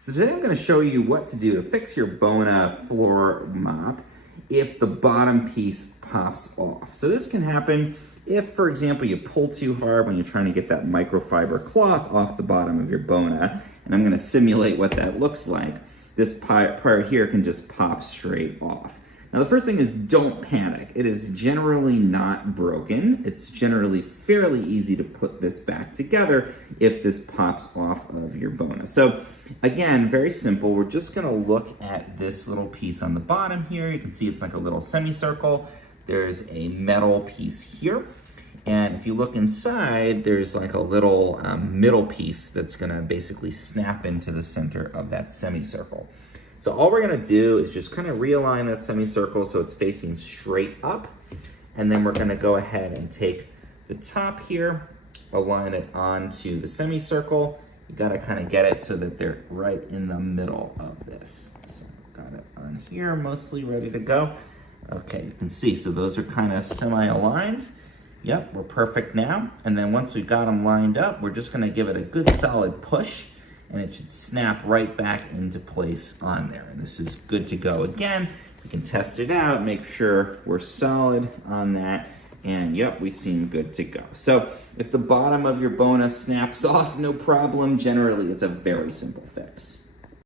So today I'm going to show you what to do to fix your Bona floor mop if the bottom piece pops off. So this can happen if, for example, you pull too hard when you're trying to get that microfiber cloth off the bottom of your Bona, and I'm going to simulate what that looks like. This part here can just pop straight off. Now the first thing is, don't panic. It is generally not broken. It's generally fairly easy to put this back together if this pops off of your Bona. So again, very simple. We're just gonna look at this little piece on the bottom here. You can see it's like a little semicircle. There's a metal piece here. And if you look inside, there's like a little middle piece that's gonna basically snap into the center of that semicircle. So all we're gonna do is just kind of realign that semicircle so it's facing straight up. And then we're gonna go ahead and take the top here, align it onto the semicircle. You gotta kind of get it so that they're right in the middle of this. So got it on here, mostly ready to go. Okay, you can see, so those are kind of semi-aligned. Yep, we're perfect now. And then once we've got them lined up, we're just gonna give it a good solid push, and it should snap right back into place on there. And this is good to go. Again, we can test it out, make sure we're solid on that, and yep, we seem good to go. So if the bottom of your Bona snaps off, no problem. Generally, it's a very simple fix.